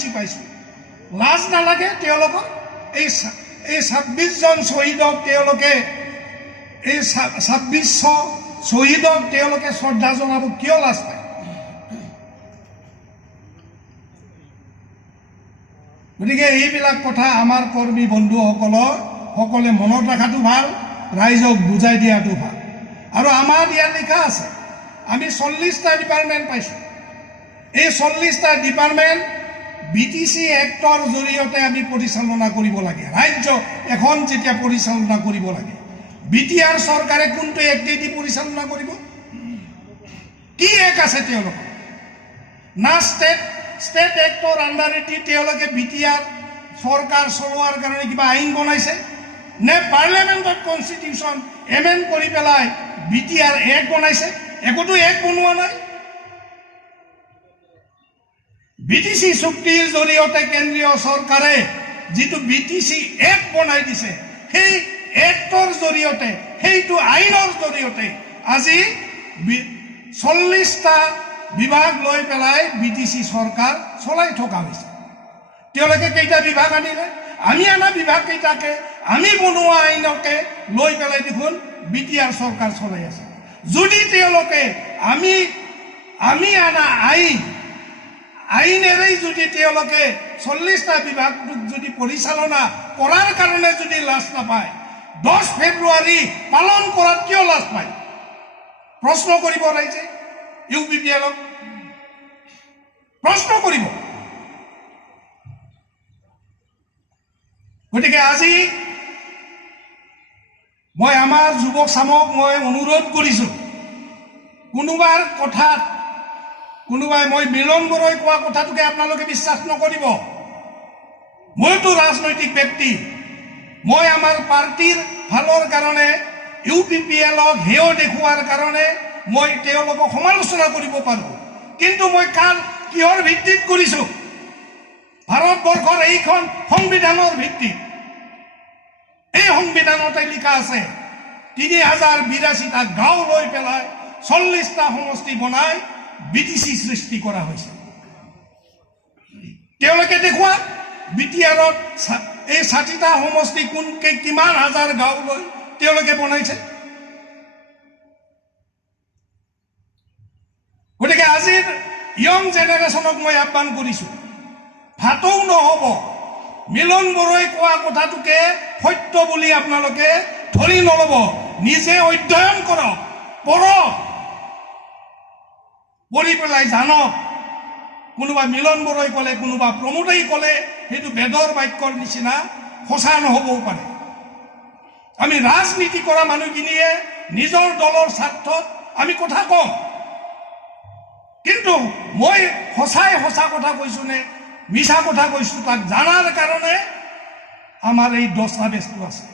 BTC পাইছোঁ লাজ নালাগে তেওঁলোকৰ এই 26 জন শ্বহীদক তেওঁলোকে এই 2600 শ্বহীদক তেওঁলোকে শ্ৰদ্ধা জনাব কিয় লাজ পায় গতিকে এইবিলাক কথা আমাৰ কৰ্মী বন্ধুসকলে মনত ৰাখাটো ভাল ৰাইজক বুজাই দিয়াটো ভাল আৰু আমাৰ ইয়াত লিখা আছে আমি 40টা ডিপাৰ্টমেণ্ট পাইছোঁ এই 40টা ডিপাৰ্টমেণ্ট বিটিচি এক্টৰ জৰিয়তে আমি পৰিচালনা কৰিব লাগে ৰাজ্য এখন যেতিয়া পৰিচালনা কৰিব লাগে বিটিআৰ চৰকাৰে কোনটো এক্টেদি পৰিচালনা কৰিব কি এক আছে তেওঁলোকৰ না ষ্টেট এক্টৰ আণ্ডাৰেদি তেওঁলোকে বিটিআৰ চৰকাৰ চলোৱাৰ কাৰণে কিবা আইন বনাইছে নে পাৰ্লিয়ামেণ্টত কনষ্টিটিউশ্যন এমেণ্ড কৰি পেলাই বিটিআৰ এক বনাইছে একোটো এক বনোৱা নাই বিটিচি চুক্তিৰ জৰিয়তে কেন্দ্ৰীয় চৰকাৰে যিটো বিটিচি এক বনাই দিছে সেই এক্টৰ জৰিয়তে সেইটো আইনৰ জৰিয়তে আজি 40টা বিভাগ লৈ পেলাই বিটিচি চৰকাৰ চলাই থকা হৈছে তেওঁলোকে কেইটা বিভাগ আনিলে আমি আনা বিভাগ কেইটাকে আমি বনোৱা আইনকে লৈ পেলাই দেখোন বিটিআৰ চৰকাৰ চলাই আছে যদি তেওঁলোকে আমি আনা আইনেৰেই যদি তেওঁলোকে 40টা বিভাগটোক যদি পৰিচালনা কৰাৰ কাৰণে যদি লাজ নাপায় 10 ফেব্ৰুৱাৰী পালন কৰাত কিয় লাজ পায় প্ৰশ্ন কৰিব ৰাইজে ইউপিপিএলক প্ৰশ্ন কৰিব গতিকে আজি মই আমাৰ যুৱক চামক মই অনুৰোধ কৰিছোঁ কোনোবাৰ কথাত কোনোবাই মই মিলন বৰই কোৱা কথাটোকে আপোনালোকে বিশ্বাস নকৰিব মইতো ৰাজনৈতিক ব্যক্তি মই আমাৰ পাৰ্টিৰ ভালৰ কাৰণে ইউপিপিএলক হেয় দেখুৱাৰ কাৰণে মই তেওঁলোকক সমালোচনা কৰিব পাৰোঁ কিন্তু মই কিহৰ ভিত্তিত কৰিছোঁ ভাৰতবৰ্ষৰ এইখন সংবিধানৰ ভিত্তিত এই সংবিধানতে লিখা আছে 3082টা গাঁও লৈ পেলাই 40টা সমষ্টি বনাই বিটিচি সৃষ্টি কৰা হৈছে তেওঁলোকে দেখুৱা বিটিআৰত এই 60টা সমষ্টি কিমান হাজাৰ গাঁও লৈ তেওঁলোকে বনাইছে গতিকে আজিৰ ইয়ং জেনেৰেশ্যনক মই আহ্বান কৰিছোঁ ভাতৌ নহ'ব মিলন বৰই কোৱা কথাটোকে সত্য বুলি আপোনালোকে ধৰি নল'ব নিজে অধ্যয়ন কৰক পঢ়ক পঢ়ি পেলাই জানক কোনোবা মিলন বৰই ক'লে কোনোবা প্ৰমোদেই ক'লে সেইটো বেদৰ বাক্যৰ নিচিনা সঁচা নহ'বও পাৰে আমি ৰাজনীতি কৰা মানুহখিনিয়ে নিজৰ দলৰ স্বাৰ্থত আমি কথা কম কিন্তু মই সঁচা কথা কৈছোঁ নে মিছা কথা কৈছোঁ তাক জানাৰ কাৰণে আমাৰ এই দস্তাবেজটো আছে